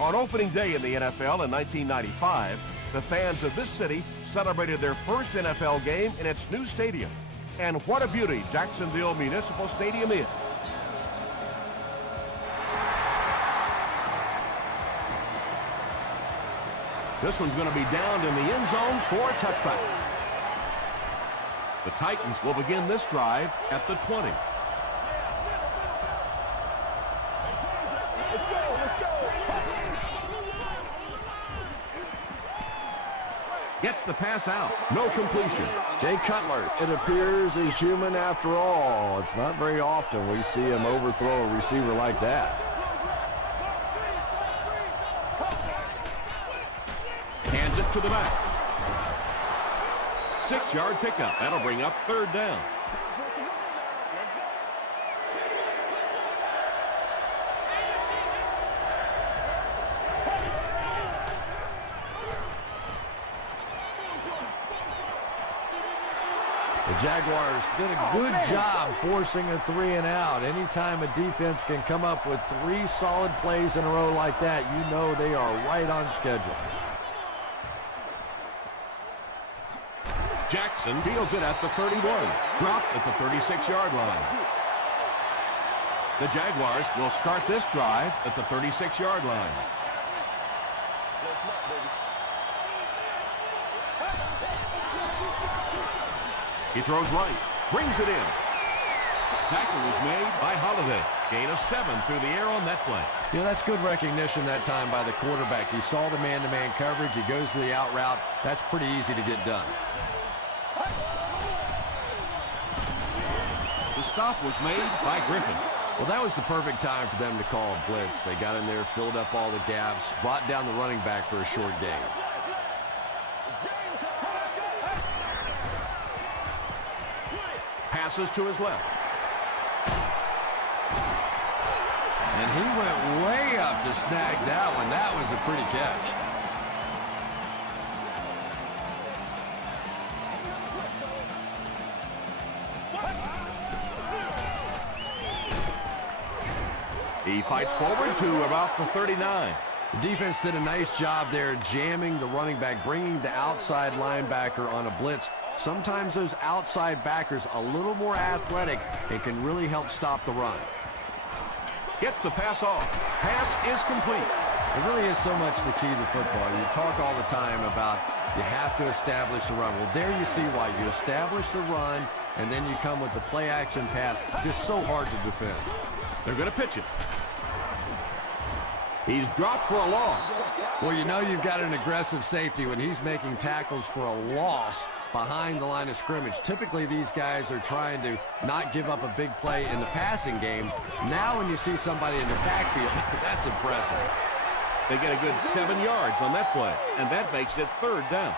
On opening day in the NFL in 1995, the fans of this city celebrated their first NFL game in its new stadium. And what a beauty Jacksonville Municipal Stadium is. This one's going to be downed in the end zone for a touchback. The Titans will begin this drive at the 20. Gets the pass out. No completion. Jay Cutler, it appears, is human after all. It's not very often we see him overthrow a receiver like that. Hands it to the back. 6-yard pickup. That'll bring up third down. The Jaguars did a good job forcing a 3-and-out. Anytime a defense can come up with 3 solid plays in a row like that, you know they are right on schedule. Jackson fields it at the 31. Dropped at the 36-yard line. The Jaguars will start this drive at the 36-yard line. He throws right, brings it in. Tackle was made by Holiday. Gain of 7 through the air on that play. Yeah, that's good recognition that time by the quarterback. He saw the man-to-man coverage. He goes to the out route. That's pretty easy to get done. The stop was made by Griffin. Well, that was the perfect time for them to call a blitz. They got in there, filled up all the gaps, brought down the running back for a short gain. Passes to his left. And he went way up to snag that one. That was a pretty catch. He fights forward to about the 39. The defense did a nice job there jamming the running back, bringing the outside linebacker on a blitz. Sometimes those outside backers a little more athletic and can really help stop the run. Gets the pass off. Pass is complete. It really is so much the key to football. You talk all the time about you have to establish the run. Well, there you see why. You establish the run, and then you come with the play-action pass. Just so hard to defend. They're going to pitch it. He's dropped for a loss. Well, you know you've got an aggressive safety when he's making tackles for a loss behind the line of scrimmage. Typically, these guys are trying to not give up a big play in the passing game. Now when you see somebody in the backfield, that's impressive. They get a good 7 yards on that play, and that makes it third down.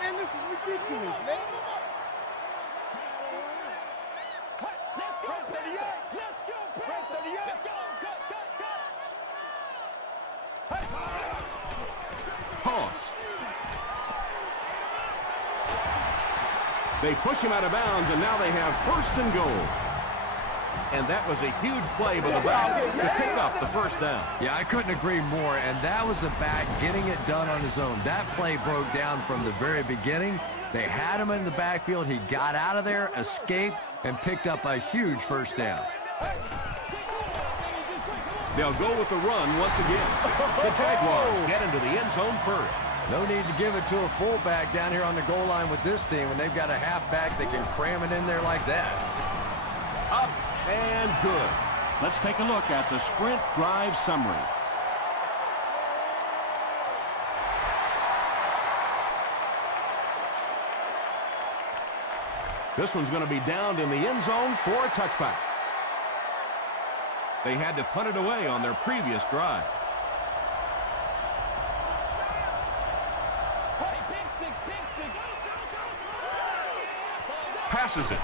Man, this is ridiculous, man. Pause. They push him out of bounds, and now they have first and goal. And that was a huge play by the back to pick up the first down. Yeah, I couldn't agree more, and that was the back getting it done on his own. That play broke down from the very beginning. They had him in the backfield. He got out of there, escaped, and picked up a huge first down. They'll go with the run once again. The Jaguars get into the end zone first. No need to give it to a fullback down here on the goal line with this team when they've got a halfback that can cram it in there like that. Up and good. Let's take a look at the sprint drive summary. This one's going to be downed in the end zone for a touchback. They had to punt it away on their previous drive. Passes it.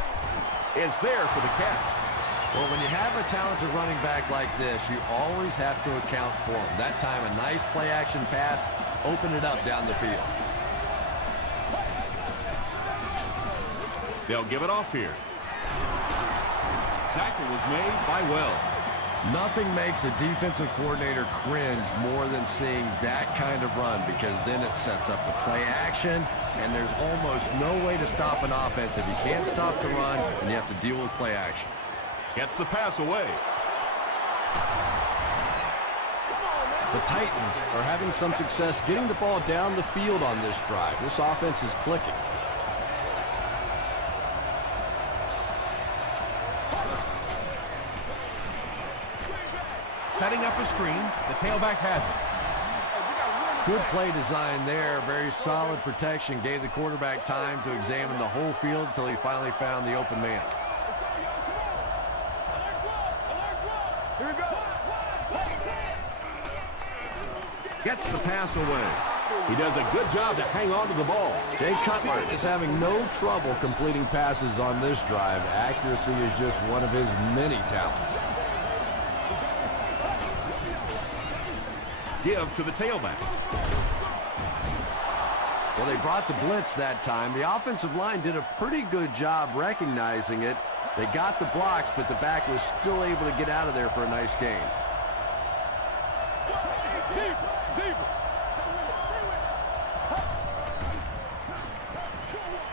Is there for the catch. Well, when you have a talented running back like this, you always have to account for him. That time, a nice play-action pass opened it up down the field. They'll give it off here. Tackle was made by Wells. Nothing makes a defensive coordinator cringe more than seeing that kind of run, because then it sets up the play action, and there's almost no way to stop an offense if you can't stop the run and you have to deal with play action. Gets the pass away. The Titans are having some success getting the ball down the field on this drive. This offense is clicking. Setting up a screen, the tailback has it. Good play design there. Very solid protection. Gave the quarterback time to examine the whole field until he finally found the open man. Gets the pass away. He does a good job to hang on to the ball. Jay Cutler is having no trouble completing passes on this drive. Accuracy is just one of his many talents. Give to the tailback. Well, they brought the blitz that time. The offensive line did a pretty good job recognizing it. They got the blocks, but the back was still able to get out of there for a nice gain.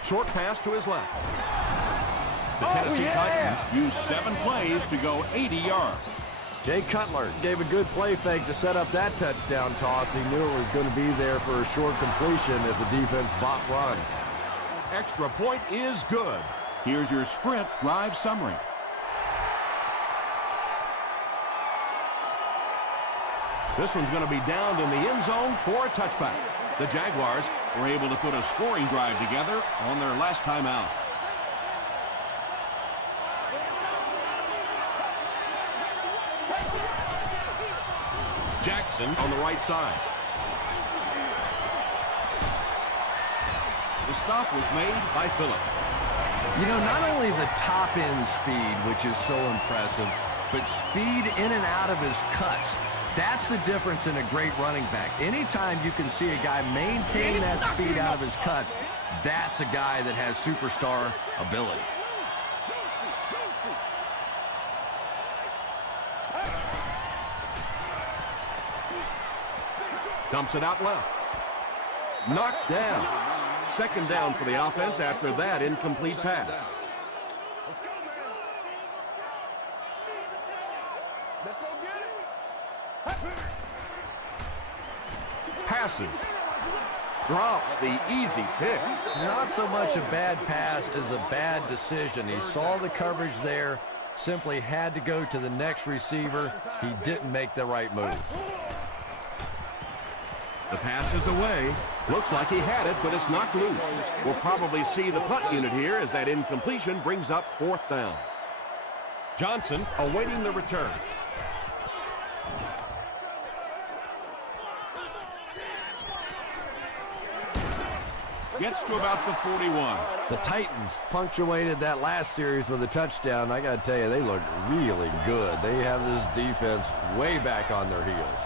Short pass to his left. The Tennessee Titans use 7 plays to go 80 yards. Jay Cutler gave a good play fake to set up that touchdown toss. He knew it was going to be there for a short completion if the defense bought run. Extra point is good. Here's your sprint drive summary. This one's going to be downed in the end zone for a touchback. The Jaguars were able to put a scoring drive together on their last time out. Jackson on the right side. The stop was made by Phillip. You know, not only the top-end speed, which is so impressive, but speed in and out of his cuts. That's the difference in a great running back. Anytime you can see a guy maintain that speed out of his cuts, that's a guy that has superstar ability. Dumps it out left. Knocked down. Second down for the offense after that incomplete pass. Let's go, man. Let's go get it. Passing. Drops the easy pick. Not so much a bad pass as a bad decision. He saw the coverage there, simply had to go to the next receiver. He didn't make the right move. The pass is away. Looks like he had it, but it's knocked loose. We'll probably see the punt unit here as that incompletion brings up 4th down. Johnson awaiting the return. Gets to about the 41. The Titans punctuated that last series with a touchdown. I got to tell you, they look really good. They have this defense way back on their heels.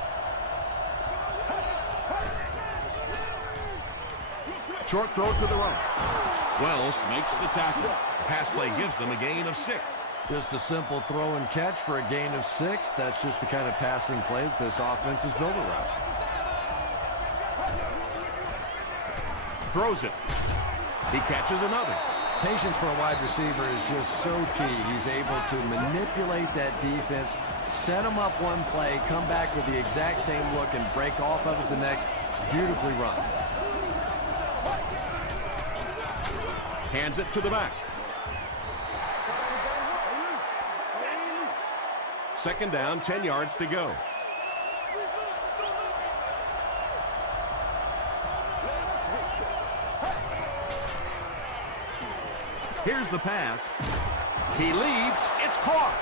Short throw to the right. Wells makes the tackle. The pass play gives them a gain of 6. Just a simple throw and catch for a gain of 6. That's just the kind of passing play that this offense is built around. Throws it. He catches another. Patience for a wide receiver is just so key. He's able to manipulate that defense, set them up one play, come back with the exact same look, and break off of it the next. Beautifully run. Hands it to the back. Second down, 10 yards to go. Here's the pass. He leads. It's caught.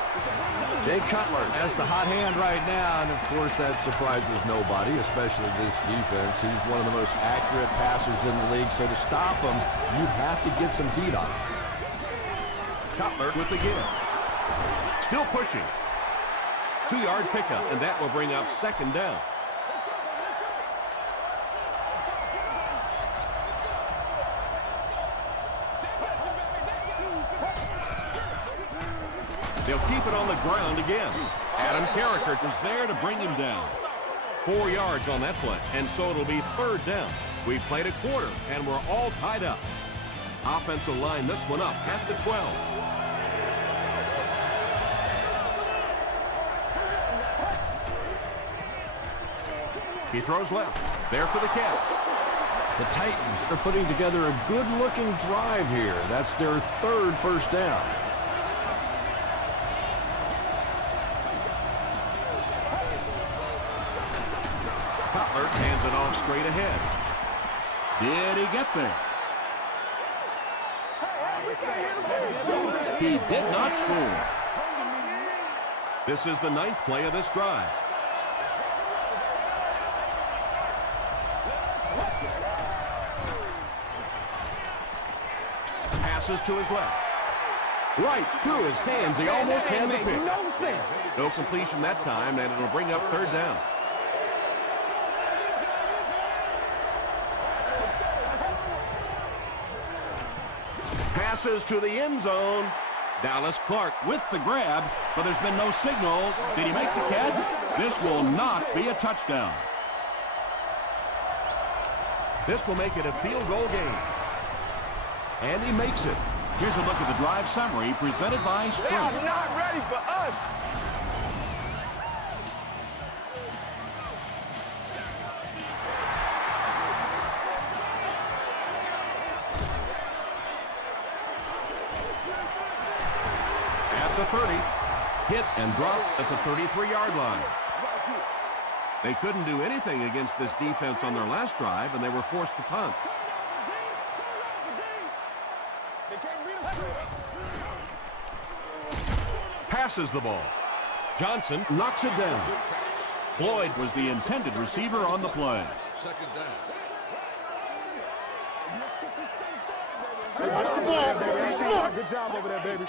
Jay Cutler has the hot hand right now, and of course that surprises nobody, especially this defense. He's one of the most accurate passers in the league, so to stop him, you have to get some heat on him. Cutler with the give. Still pushing. 2-yard pickup, and that will bring up 2nd down. They'll keep it on the ground again. Adam Carricker was there to bring him down. 4 yards on that play, and so it'll be third down. We played a quarter, and we're all tied up. Offensive line this one up at the 12. He throws left. There for the catch. The Titans are putting together a good-looking drive here. That's their third first down. Cutler hands it off straight ahead. Did he get there? He did not score. This is the 9th play of this drive. Passes to his left. Right through his hands. He almost had the pick. No sense. No completion that time, and it'll bring up third down. Passes to the end zone. Dallas Clark with the grab, but there's been no signal. Did he make the catch? This will not be a touchdown. This will make it a field goal game. And he makes it. Here's a look at the drive summary presented by Sprint. They are not ready for us. At the 30, hit and dropped at the 33-yard line. They couldn't do anything against this defense on their last drive, and they were forced to punt. Passes the ball. Johnson knocks it down. Floyd was the intended receiver on the play. Second down. Watch the ball, baby. Good job over there, baby.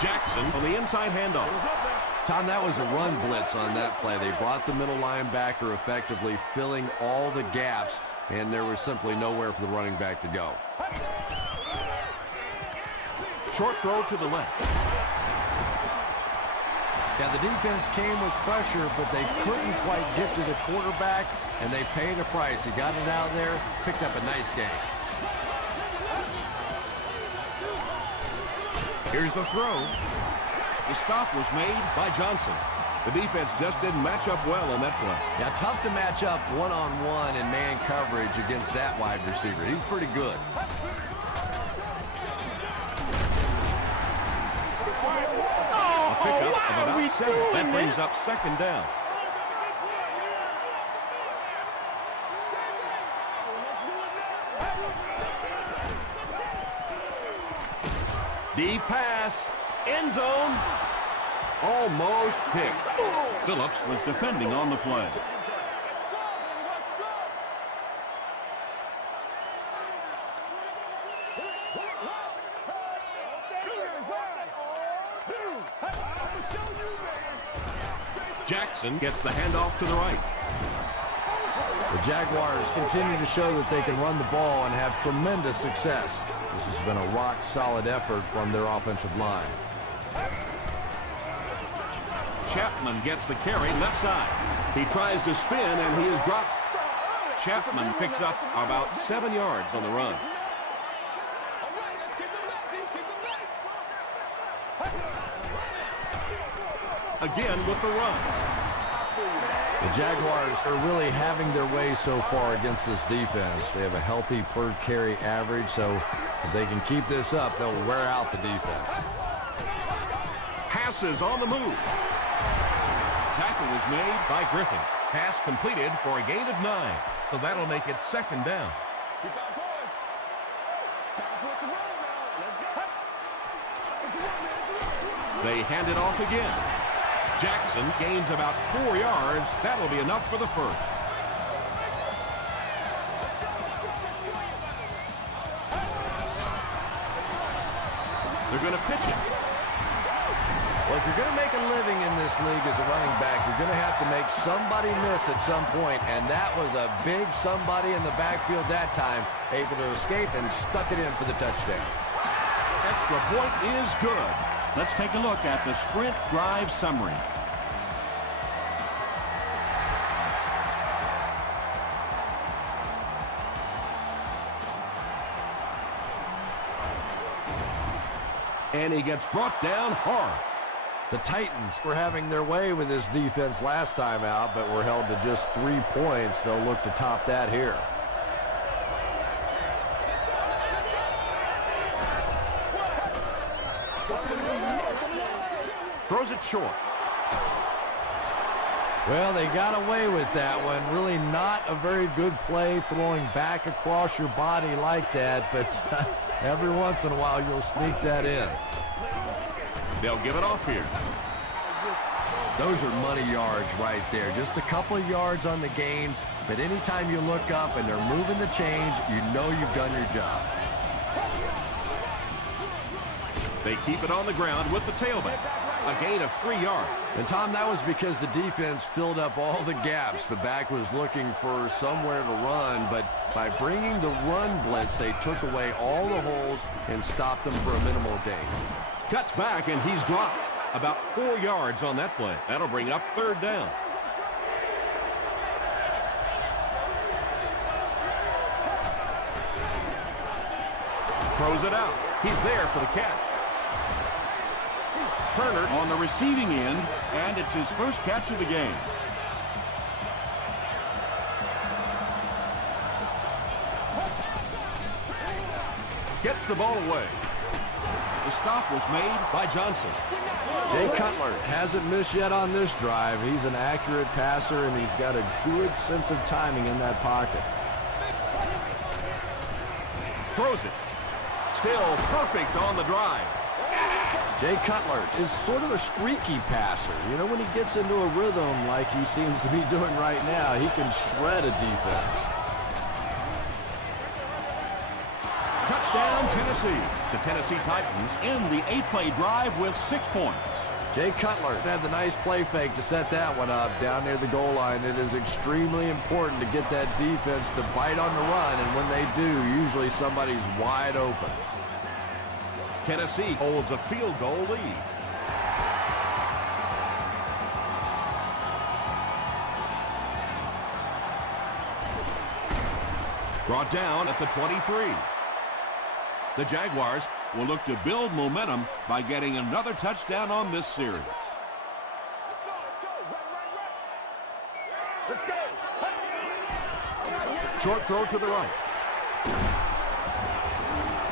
Jackson on the inside handoff. Tom, that was a run blitz on that play. They brought the middle linebacker effectively filling all the gaps, and there was simply nowhere for the running back to go. Short throw to the left. Yeah, the defense came with pressure, but they couldn't quite get to the quarterback, and they paid a price. He got it out there, picked up a nice gain. Here's the throw. The stop was made by Johnson. The defense just didn't match up well on that play. Yeah, tough to match up one-on-one in man coverage against that wide receiver. He's pretty good. A pickup of about 7. That brings up second down. Deep pass, end zone, almost picked. Phillips was defending on the play. Jackson gets the handoff to the right. The Jaguars continue to show that they can run the ball and have tremendous success. This has been a rock-solid effort from their offensive line. Chapman gets the carry left side. He tries to spin, and he is dropped. Chapman picks up about 7 yards on the run. Again with the run. The Jaguars are really having their way so far against this defense. They have a healthy per carry average, so if they can keep this up, they'll wear out the defense. Passes on the move. Tackle was made by Griffin. Pass completed for a gain of 9. So that'll make it second down. They hand it off again. Jackson gains about 4 yards. That'll be enough for the first. They're going to pitch it. Well, if you're going to make a living in this league as a running back, you're going to have to make somebody miss at some point, and that was a big somebody in the backfield that time, able to escape and stuck it in for the touchdown. Extra point is good. Let's take a look at the sprint drive summary. And he gets brought down hard. The Titans were having their way with this defense last time out, but were held to just 3 points. They'll look to top that here. Throws it short. Well, they got away with that one. Really not a very good play throwing back across your body like that, but every once in a while you'll sneak that in. They'll give it off here. Those are money yards right there. Just a couple of yards on the gain, but anytime you look up and they're moving the chains, you know you've done your job. They keep it on the ground with the tailback. A gain of 3 yards. And, Tom, that was because the defense filled up all the gaps. The back was looking for somewhere to run, but by bringing the run blitz, they took away all the holes and stopped them for a minimal gain. Cuts back, and he's dropped. About 4 yards on that play. That'll bring up 3rd down. Throws it out. He's there for the catch. Turner on the receiving end, and it's his first catch of the game. Gets the ball away. The stop was made by Johnson. Jay Cutler hasn't missed yet on this drive. He's an accurate passer, and he's got a good sense of timing in that pocket. Throws it. Still perfect on the drive. Jay Cutler is sort of a streaky passer. You know, when he gets into a rhythm like he seems to be doing right now, he can shred a defense. Touchdown, Tennessee. The Tennessee Titans end the 8-play drive with 6 points. Jay Cutler had the nice play fake to set that one up down near the goal line. It is extremely important to get that defense to bite on the run, and when they do, usually somebody's wide open. Tennessee holds a field goal lead. Brought down at the 23. The Jaguars will look to build momentum by getting another touchdown on this series. Let's go. Short throw to the right.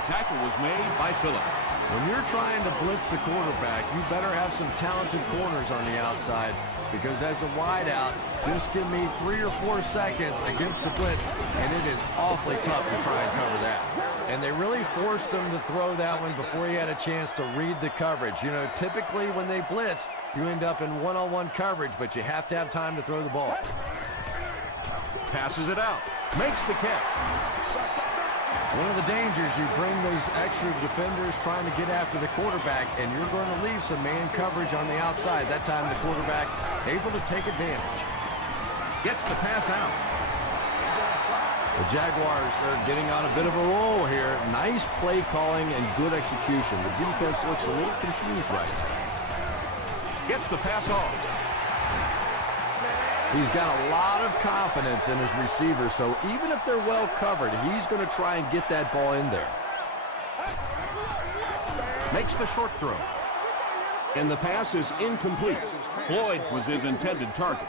Tackle was made by Phillips. When you're trying to blitz the quarterback, you better have some talented corners on the outside, because as a wideout, just give me 3 or 4 seconds against the blitz, and it is awfully tough to try and cover that. And they really forced him to throw that one before he had a chance to read the coverage. You know, typically when they blitz, you end up in one-on-one coverage, but you have to have time to throw the ball. Passes it out. Makes the catch. It's one of the dangers. You bring those extra defenders trying to get after the quarterback, and you're going to leave some man coverage on the outside. That time the quarterback able to take advantage. Gets the pass out. The Jaguars are getting on a bit of a roll here. Nice play calling and good execution. The defense looks a little confused right now. Gets the pass off. He's got a lot of confidence in his receivers, so even if they're well covered, he's going to try and get that ball in there. Makes the short throw. And the pass is incomplete. Floyd was his intended target.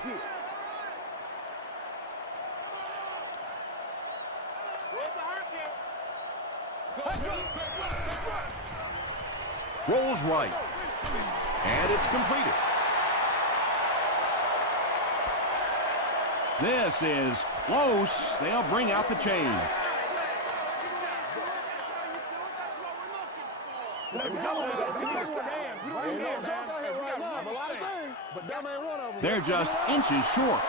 Rolls right. And it's completed. This is close. They'll bring out the chains. They're just inches short.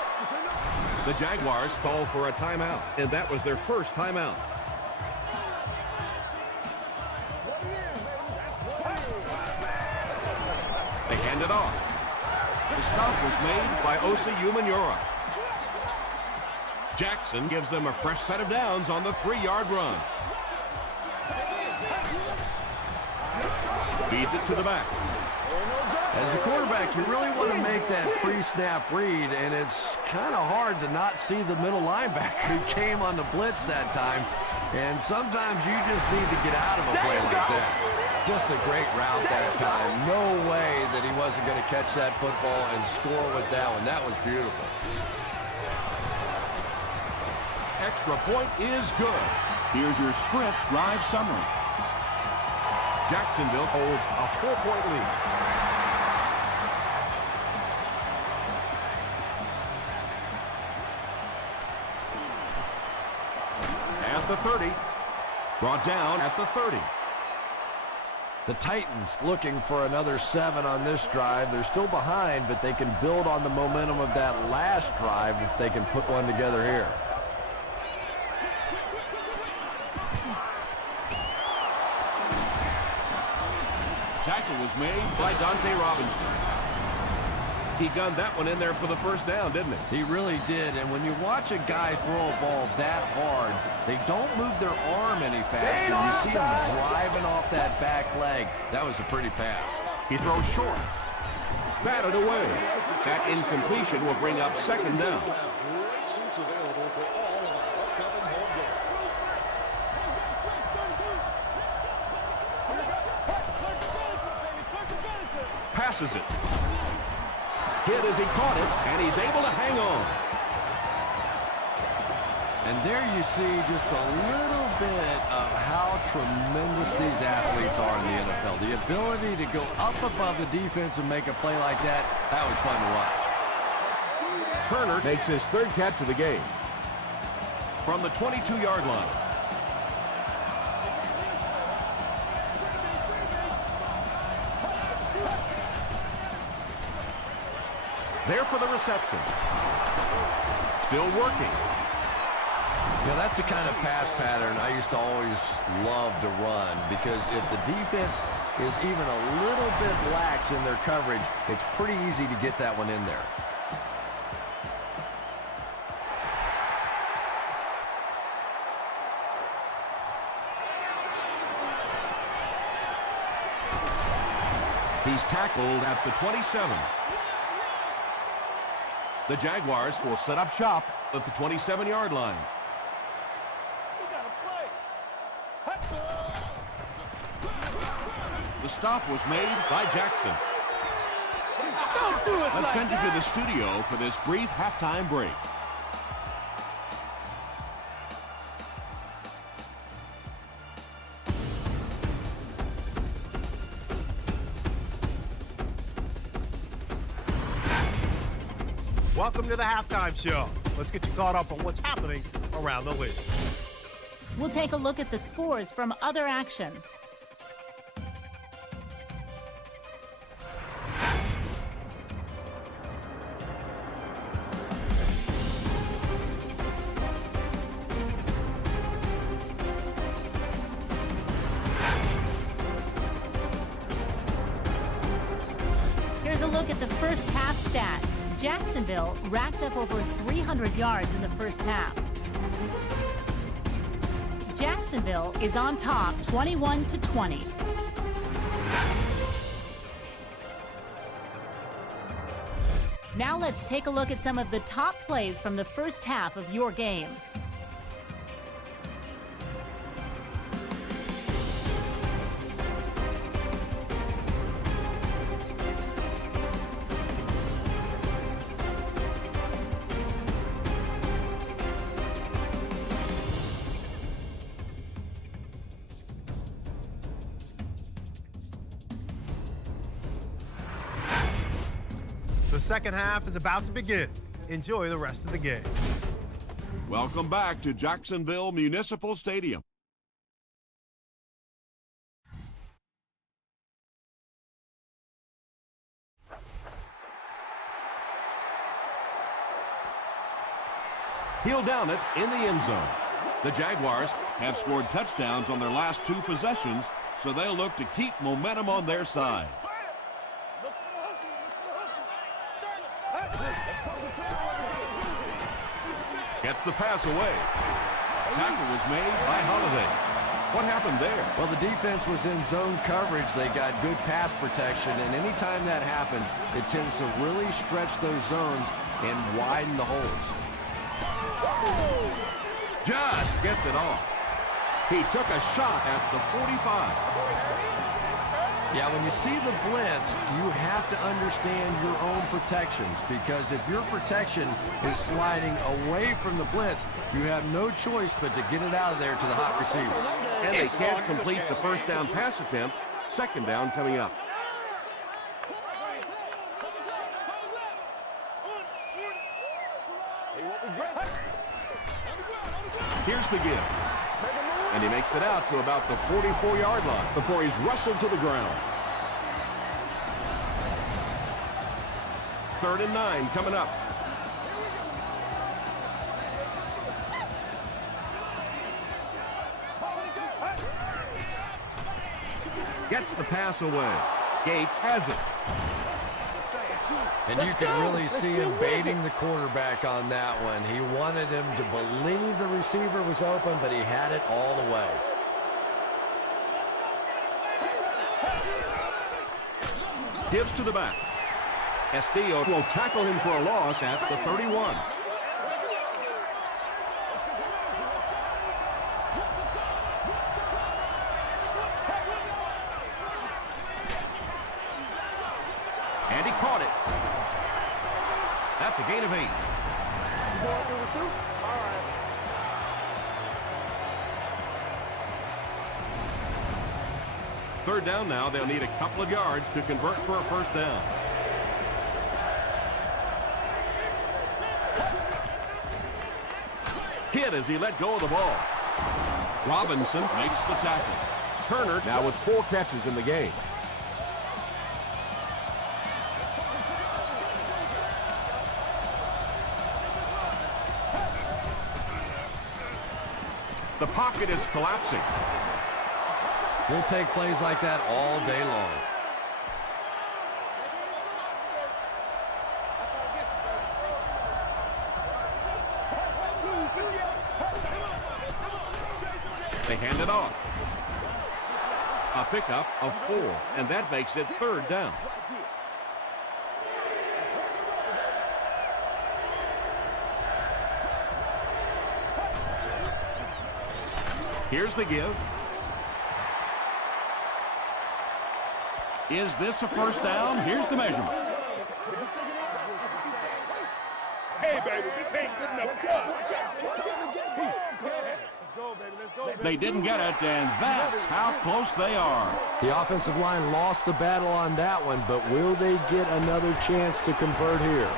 The Jaguars call for a timeout, and that was their first timeout. They hand it off. The stop was made by Osi Umenyiora. Jackson gives them a fresh set of downs on the 3-yard run. Feeds it to the back. As a quarterback, you really want to make that pre-snap read, and it's kind of hard to not see the middle linebacker who came on the blitz that time. And sometimes you just need to get out of a play like that. Just a great route that time. No way that he wasn't going to catch that football and score with that one. That was beautiful. Extra point is good. Here's your sprint drive summary. Jacksonville holds a 4-point lead. At the 30. Brought down at the 30. The Titans looking for another 7 on this drive. They're still behind, but they can build on the momentum of that last drive if they can put one together here. Tackle was made by Dante Robinson. He gunned that one in there for the first down, didn't he? He really did, and when you watch a guy throw a ball that hard, they don't move their arm any faster. You see him driving off that back leg. That was a pretty pass. He throws short. Batted away. That incompletion will bring up second down. Passes it. Hit as he caught it, and he's able to hang on. And there you see just a little bit of how tremendous these athletes are in the NFL. The ability to go up above the defense and make a play like that, that was fun to watch. Turner makes his third catch of the game. From the 22-yard line. There for the reception. Still working. Yeah, that's the kind of pass pattern I used to always love to run, because if the defense is even a little bit lax in their coverage, it's pretty easy to get that one in there. He's tackled at the 27. The Jaguars will set up shop at the 27-yard line. The stop was made by Jackson. Let's send you to the studio for this brief halftime break. Welcome to the halftime show. Let's get you caught up on what's happening around the league. We'll take a look at the scores from other action. Here's a look at the first half stats. Jacksonville racked up over 300 yards in the first half. Jacksonville is on top 21-20. Now let's take a look at some of the top plays from the first half of your game. The second half is about to begin. Enjoy the rest of the game. Welcome back to Jacksonville Municipal Stadium. He'll down it in the end zone. The Jaguars have scored touchdowns on their last 2 possessions, so they'll look to keep momentum on their side. Gets the pass away. Tackle was made by Holiday. What happened there? Well, the defense was in zone coverage. They got good pass protection, and anytime that happens, it tends to really stretch those zones and widen the holes. Just gets it off. He took a shot at the 45. Yeah, when you see the blitz, you have to understand your own protections, because if your protection is sliding away from the blitz, you have no choice but to get it out of there to the hot receiver. And they can't complete the first down pass attempt. Second down coming up. Here's the give. And he makes it out to about the 44-yard line before he's wrestled to the ground. 3rd and 9 coming up. Gets the pass away. Gates has it. And you can really see him baiting the quarterback on that one. He wanted him to believe the receiver was open, but he had it all the way. Gives to the back. Castillo will tackle him for a loss at the 31. And he caught it. That's a gain of 8. You going through the 2? All right. Third down now. They'll need a couple of yards to convert for a first down. Hit as he let go of the ball. Robinson makes the tackle. Turner now with 4 catches in the game. The pocket is collapsing. He'll take plays like that all day long. They hand it off. A pickup of 4, and that makes it 3rd down. Here's the give. Is this a first down? Here's the measurement. Hey, baby, this ain't good enough. He's scared. Let's go, baby. Let's go, baby. They didn't get it, and that's how close they are. The offensive line lost the battle on that one, but will they get another chance to convert here?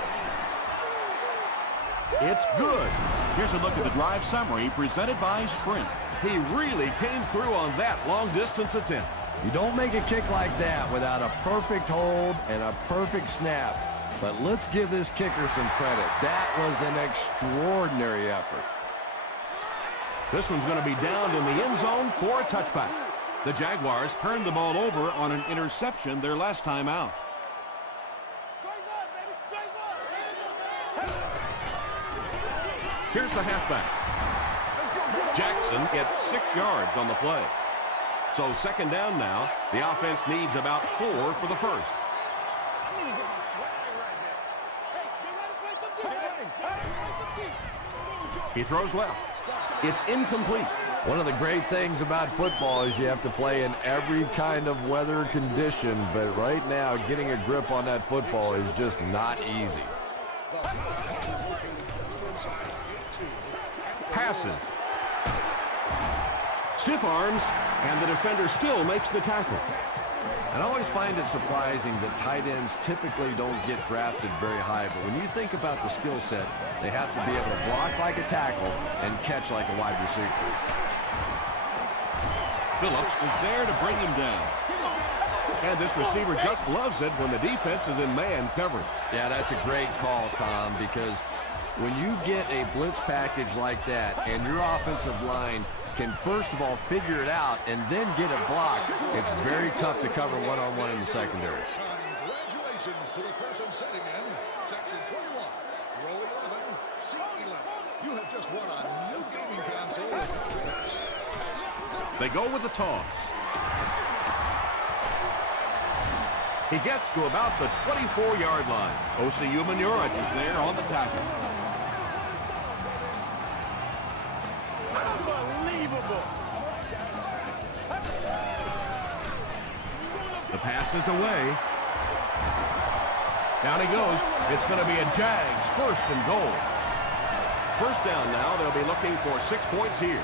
It's good. Here's a look at the drive summary presented by Sprint. He really came through on that long-distance attempt. You don't make a kick like that without a perfect hold and a perfect snap. But let's give this kicker some credit. That was an extraordinary effort. This one's going to be downed in the end zone for a touchback. The Jaguars turned the ball over on an interception their last time out. Here's the halfback. Jackson gets 6 yards on the play. So second down now. The offense needs about 4 for the first. He throws left. It's incomplete. One of the great things about football is you have to play in every kind of weather condition, but right now getting a grip on that football is just not easy. Passes. Stiff arms, and the defender still makes the tackle. And I always find it surprising that tight ends typically don't get drafted very high, but when you think about the skill set, they have to be able to block like a tackle and catch like a wide receiver. Phillips was there to bring him down. And this receiver just loves it when the defense is in man coverage. Yeah, that's a great call, Tom, because when you get a blitz package like that and your offensive line can first of all figure it out and then get it blocked, it's very tough to cover one-on-one in the secondary. Congratulations to the person sitting in section 21, row 11, seat 11. You have just won a new gaming console. They go with the toss. He gets to about the 24-yard line. OCU Manurich is there on the tackle. Unbelievable. The pass is away. Down he goes. It's going to be a Jags first and goal. First down now. They'll be looking for 6 points here.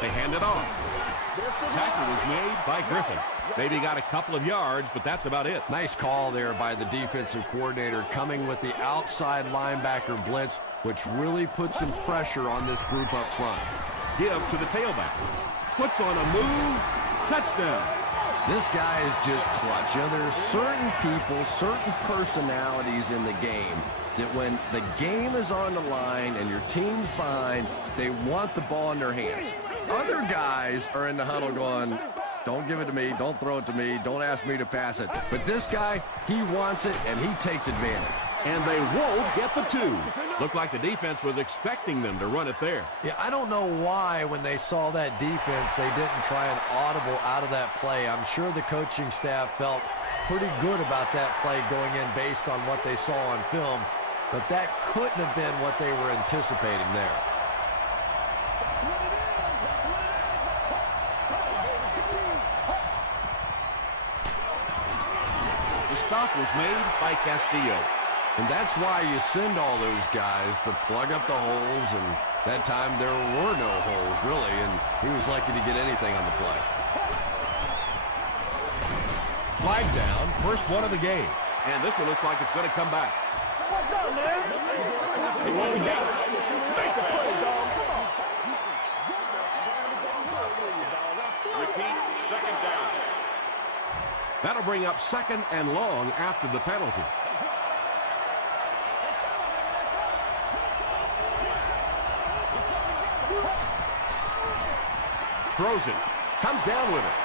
They hand it off. Tackle was made by Griffin. Maybe got a couple of yards, but that's about it. Nice call there by the defensive coordinator, coming with the outside linebacker blitz, which really puts some pressure on this group up front. Give to the tailback. Puts on a move. Touchdown. This guy is just clutch. You know, there's certain people, certain personalities in the game that when the game is on the line and your team's behind, they want the ball in their hands. Other guys are in the huddle going, don't give it to me, don't throw it to me, don't ask me to pass it. But this guy, he wants it, and he takes advantage. And they won't get the 2. Looked like the defense was expecting them to run it there. Yeah, I don't know why when they saw that defense, they didn't try an audible out of that play. I'm sure the coaching staff felt pretty good about that play going in based on what they saw on film, but that couldn't have been what they were anticipating there. The stop was made by Castillo. And that's why you send all those guys to plug up the holes, and that time there were no holes, really, and he was lucky to get anything on the play. Flag down, first one of the game. And this one looks like it's going to come back. He won't get it. Make the play, dog. Repeat, second down. That'll bring up second and long after the penalty. Throws it. Comes down with it.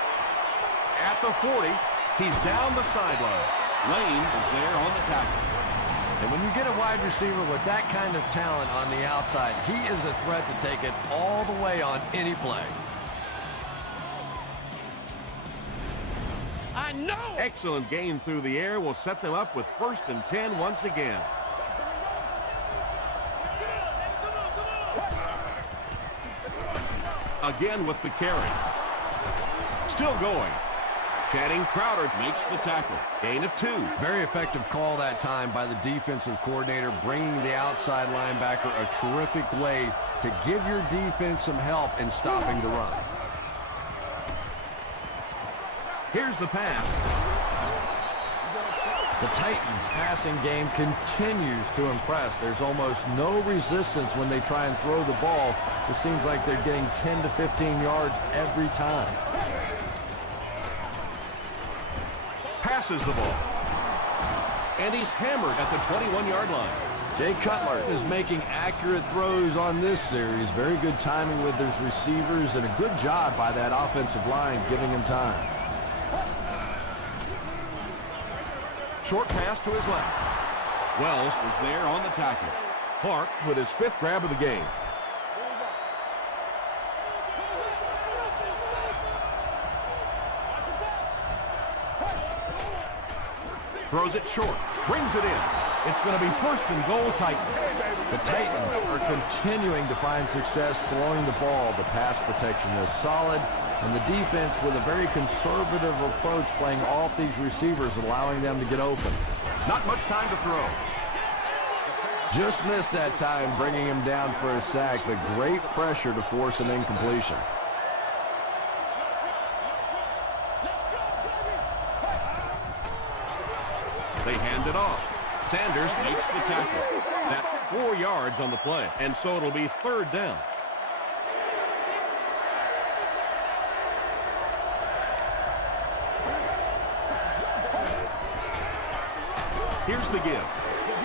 At the 40, he's down the sideline. Lane is there on the tackle. And when you get a wide receiver with that kind of talent on the outside, he is a threat to take it all the way on any play. I know. Excellent gain through the air will set them up with 1st and 10 once again. Again with the carry. Still going. Channing Crowder makes the tackle. Gain of 2. Very effective call that time by the defensive coordinator, bringing the outside linebacker a terrific way to give your defense some help in stopping the run. Here's the pass. The Titans' passing game continues to impress. There's almost no resistance when they try and throw the ball. It seems like they're getting 10 to 15 yards every time. Passes the ball. And he's hammered at the 21-yard line. Jay Cutler is making accurate throws on this series. Very good timing with his receivers and a good job by that offensive line giving him time. Short pass to his left. Wells was there on the tackle. Clark with his 5th grab of the game. Throws it short. Brings it in. It's going to be 1st and goal Titans. The Titans are continuing to find success throwing the ball. The pass protection is solid, and the defense with a very conservative approach playing off these receivers, allowing them to get open. Not much time to throw. Just missed that time, bringing him down for a sack, but great pressure to force an incompletion. They hand it off. Sanders makes the tackle. That's 4 yards on the play, and so it'll be 3rd down. Here's the give,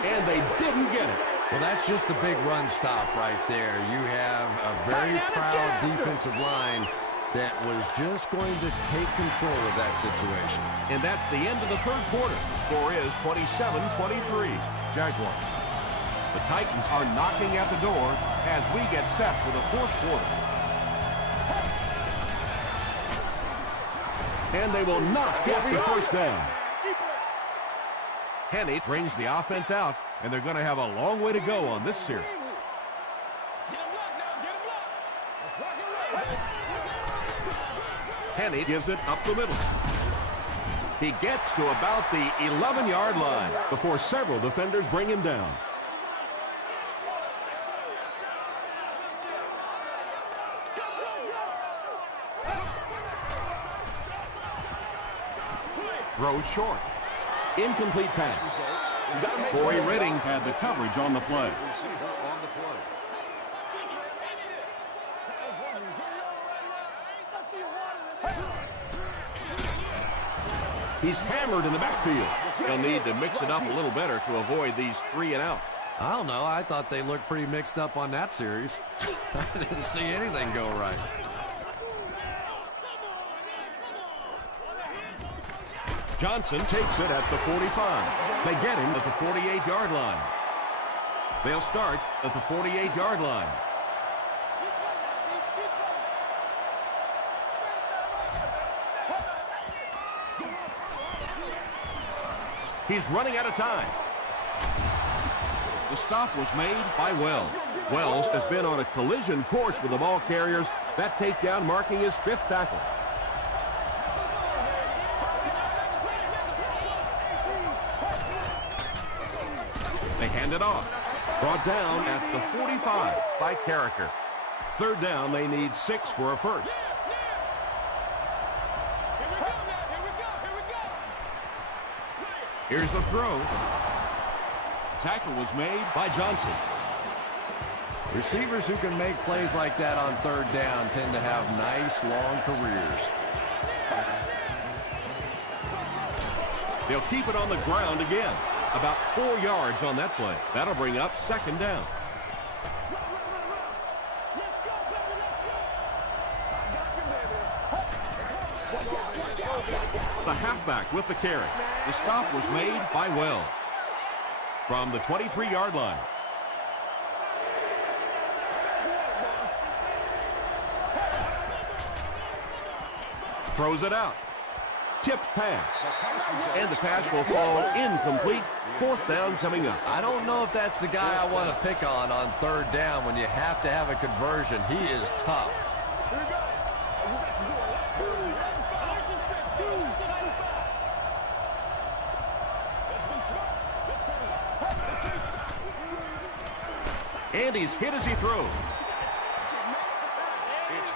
and they didn't get it. Well, that's just a big run stop right there. You have a very proud defensive line that was just going to take control of that situation. And that's the end of the third quarter. The score is 27-23, Jaguars. The Titans are knocking at the door as we get set for the fourth quarter. And they will not get the first down. Henney brings the offense out, and they're going to have a long way to go on this series. Henney gives it up the middle. He gets to about the 11-yard line before several defenders bring him down. Throws short. Incomplete pass. Corey Redding had the coverage on the play. He's hammered in the backfield. He'll need to mix it up a little better to avoid these 3 and out. I don't know. I thought they looked pretty mixed up on that series. I didn't see anything go right. Johnson takes it at the 45. They get him at the 48-yard line. They'll start at the 48-yard line. He's running out of time. The stop was made by Wells. Wells has been on a collision course with the ball carriers. That takedown marking his 5th tackle. They hand it off. Brought down at the 45 by Carricker. 3rd down, they need 6 for a first. Here's the throw. Tackle was made by Johnson. Receivers who can make plays like that on 3rd down tend to have nice, long careers. They'll keep it on the ground again. About 4 yards on that play. That'll bring up 2nd down. The halfback with the carry. The stop was made by Wells from the 23-yard line. Throws it out. Tipped pass. And the pass will fall incomplete. 4th down coming up. I don't know if that's the guy I want to pick on 3rd down when you have to have a conversion. He is tough. And he's hit as he throws.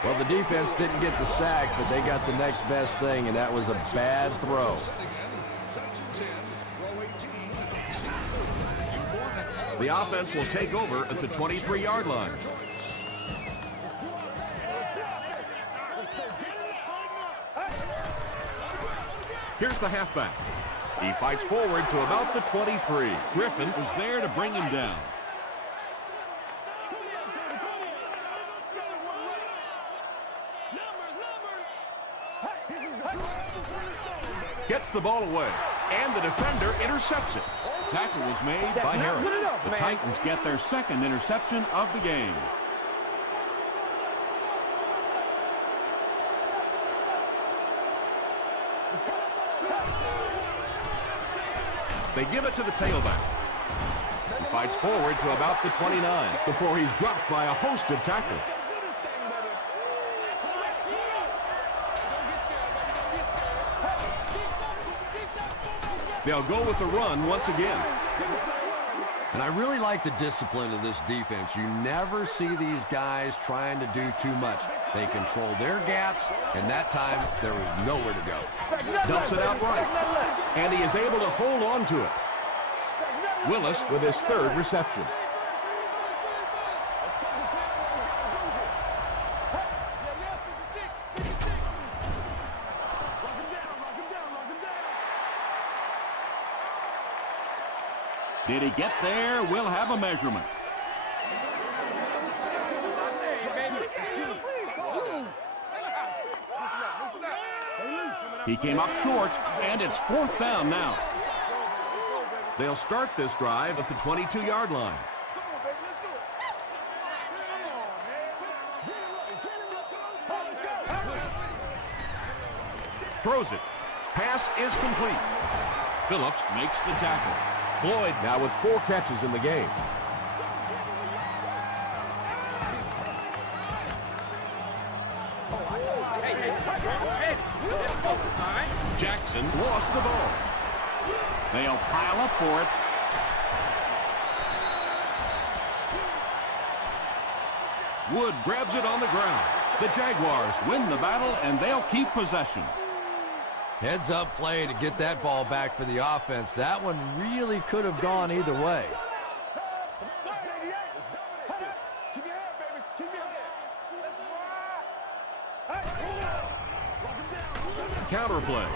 Well, the defense didn't get the sack, but they got the next best thing, and that was a bad throw. The offense will take over at the 23-yard line. Here's the halfback. He fights forward to about the 23. Griffin was there to bring him down. Gets the ball away, and the defender intercepts it. Tackle was made by Harris. The Titans get their 2nd interception of the game. They give it to the tailback. He fights forward to about the 29 before he's dropped by a host of tacklers. They'll go with the run once again. And I really like the discipline of this defense. You never see these guys trying to do too much. They control their gaps, and that time there was nowhere to go. Dumps it out right, and he is able to hold on to it. Willis with his 3rd reception. Did he get there? We'll have a measurement. He came up short, and it's 4th down now. They'll start this drive at the 22-yard line. Throws it. Pass is complete. Phillips makes the tackle. Floyd now with 4 catches in the game. Jackson lost the ball. They'll pile up for it. Wood grabs it on the ground. The Jaguars win the battle, and they'll keep possession. Heads up play to get that ball back for the offense. That one really could have gone either way. Counter play.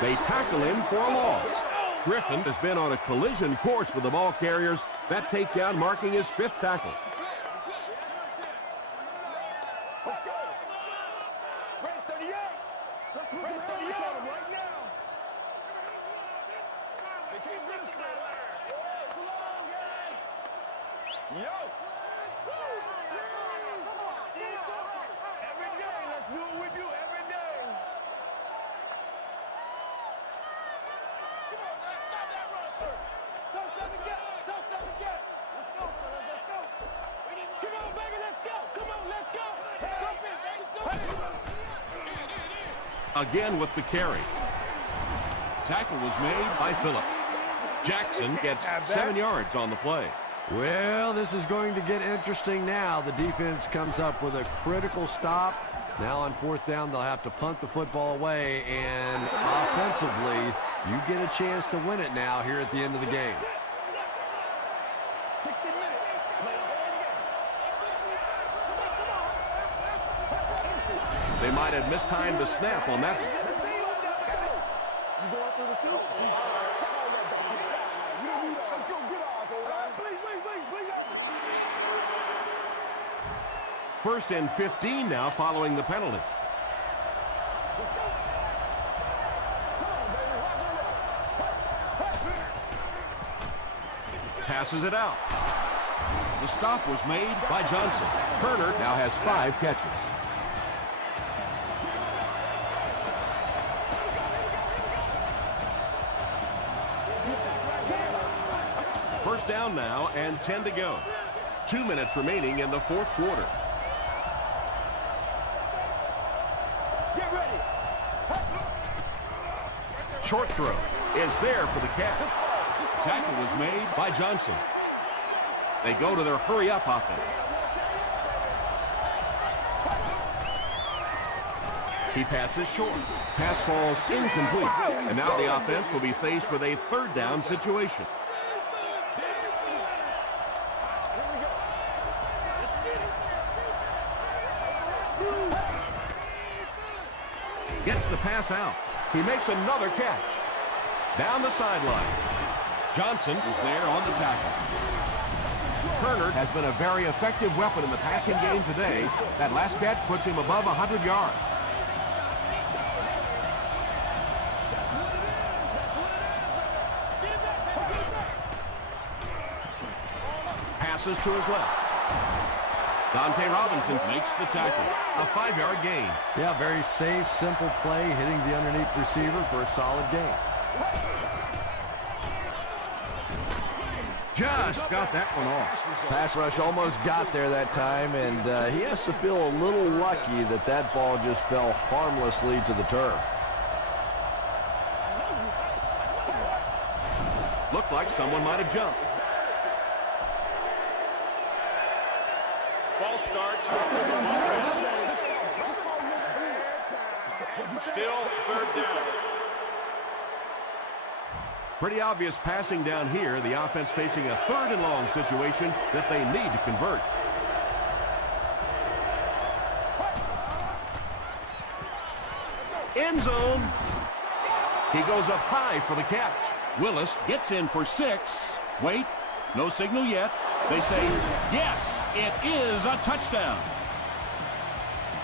They tackle him for a loss. Griffin has been on a collision course with the ball carriers. That takedown marking his 5th tackle. Let's go. Right 38. Let's put some 38 on him right now. Yo. Every day, let's do what we do every day. Come on, guys, stop that run first. Toss up and get. Toss up and get. Let's go, fellas. Let's go. Come on, baby, let's go. Come on, let's go. Jump in, baby. Jump in. Again with the carry. Tackle was made by Phillips. Jackson gets 7 yards on the play. Well, this is going to get interesting now. The defense comes up with a critical stop. Now on 4th down, they'll have to punt the football away, and offensively, you get a chance to win it now here at the end of the game. 60 minutes. They might have mistimed the snap on that one. You going through the two? First and 15 now following the penalty. Let's go. Come on, baby. Passes it out. The stop was made by Johnson. Turner now has 5 catches. First down now and 10 to go. 2 minutes remaining in the 4th quarter. Get ready. Short throw is there for the catch. Tackle was made by Johnson. They go to their hurry-up offense. He passes short. Pass falls incomplete. And now the offense will be faced with a 3rd down situation. Gets the pass out. He makes another catch. Down the sideline. Johnson is there on the tackle. Turner has been a very effective weapon in the passing game today. That last catch puts him above 100 yards. Passes to his left. Dante Robinson makes the tackle. A 5-yard gain. Yeah, very safe, simple play, hitting the underneath receiver for a solid gain. Just got that one off. Pass rush almost got there that time, and he has to feel a little lucky that that ball just fell harmlessly to the turf. Looked like someone might have jumped. False start. Still 3rd down. Pretty obvious passing down here. The offense facing a 3rd and long situation that they need to convert. End zone. He goes up high for the catch. Willis gets in for 6. Wait, no signal yet. They say, yes, it is a touchdown.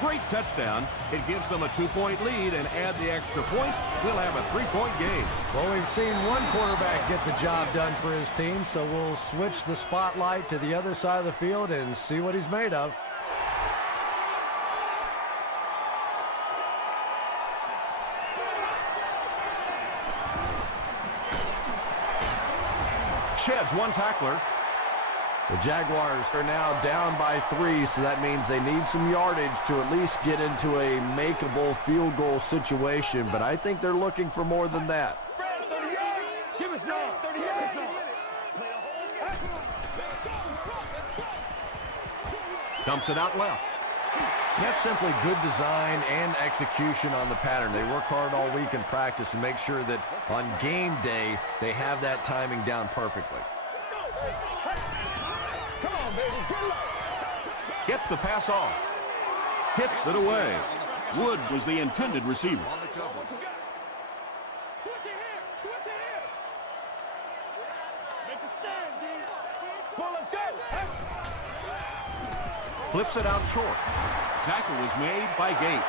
Great touchdown. It gives them a 2-point lead, and add the extra point, we'll have a 3-point game. Well, we've seen one quarterback get the job done for his team, so we'll switch the spotlight to the other side of the field and see what he's made of. Sheds one tackler. The Jaguars are now down by 3, so that means they need some yardage to at least get into a makeable field goal situation, but I think they're looking for more than that. Give us some. 36 minutes. Dumps it out left. That's simply good design and execution on the pattern. They work hard all week in practice and make sure that on game day they have that timing down perfectly. Come on, baby. Get low. Gets the pass off. Tips it away. Wood was the intended receiver. On the coverage. Switch it here. Switch it here. Make a stand, D. Come on, let's go. Flips it out short. Tackle was made by Gate.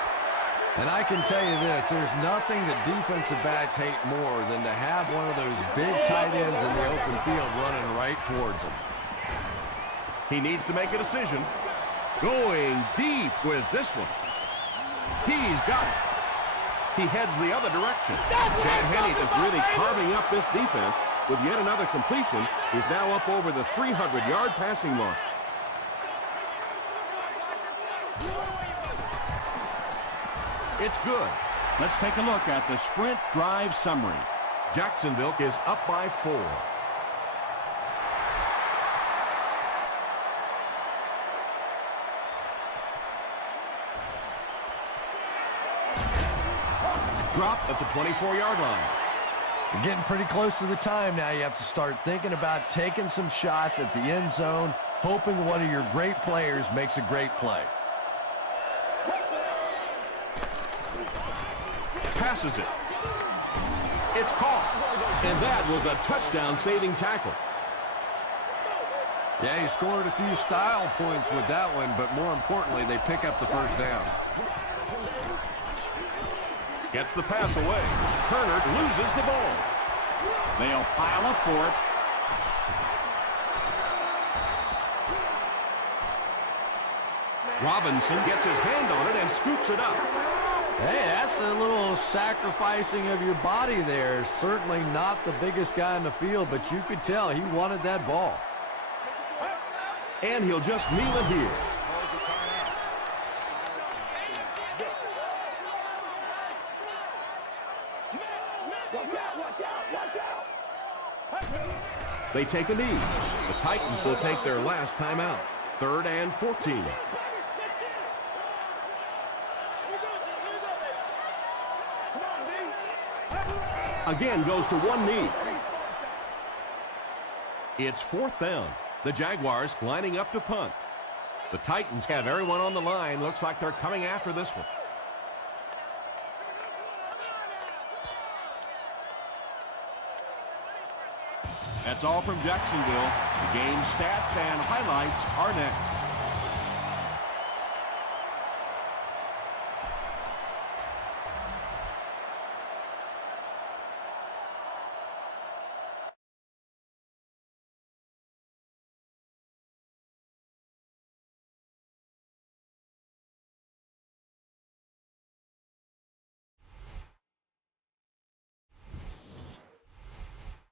And I can tell you this, there's nothing that defensive backs hate more than to have one of those big tight ends in the open field running right towards them. He needs to make a decision. Going deep with this one. He's got it. He heads the other direction. Chad Henne is really carving up this defense with yet another completion. He's now up over the 300-yard passing mark. It's good. Let's take a look at the sprint drive summary. Jacksonville is up by 4. Drop at the 24-yard line. You're getting pretty close to the time now. You have to start thinking about taking some shots at the end zone, hoping one of your great players makes a great play. Passes it. It's caught. And that was a touchdown-saving tackle. Yeah, he scored a few style points with that one, but more importantly, they pick up the first down. Gets the pass away. Turner loses the ball. They'll pile up for it. Robinson gets his hand on it and scoops it up. Hey, that's a little sacrificing of your body there. Certainly not the biggest guy in the field, but you could tell he wanted that ball. And he'll just kneel it here. They take a knee. The Titans will take their last timeout. 3rd and 14. Again goes to one knee. It's 4th down. The Jaguars lining up to punt. The Titans have everyone on the line. Looks like they're coming after this one. That's all from Jacksonville. The game stats and highlights are next.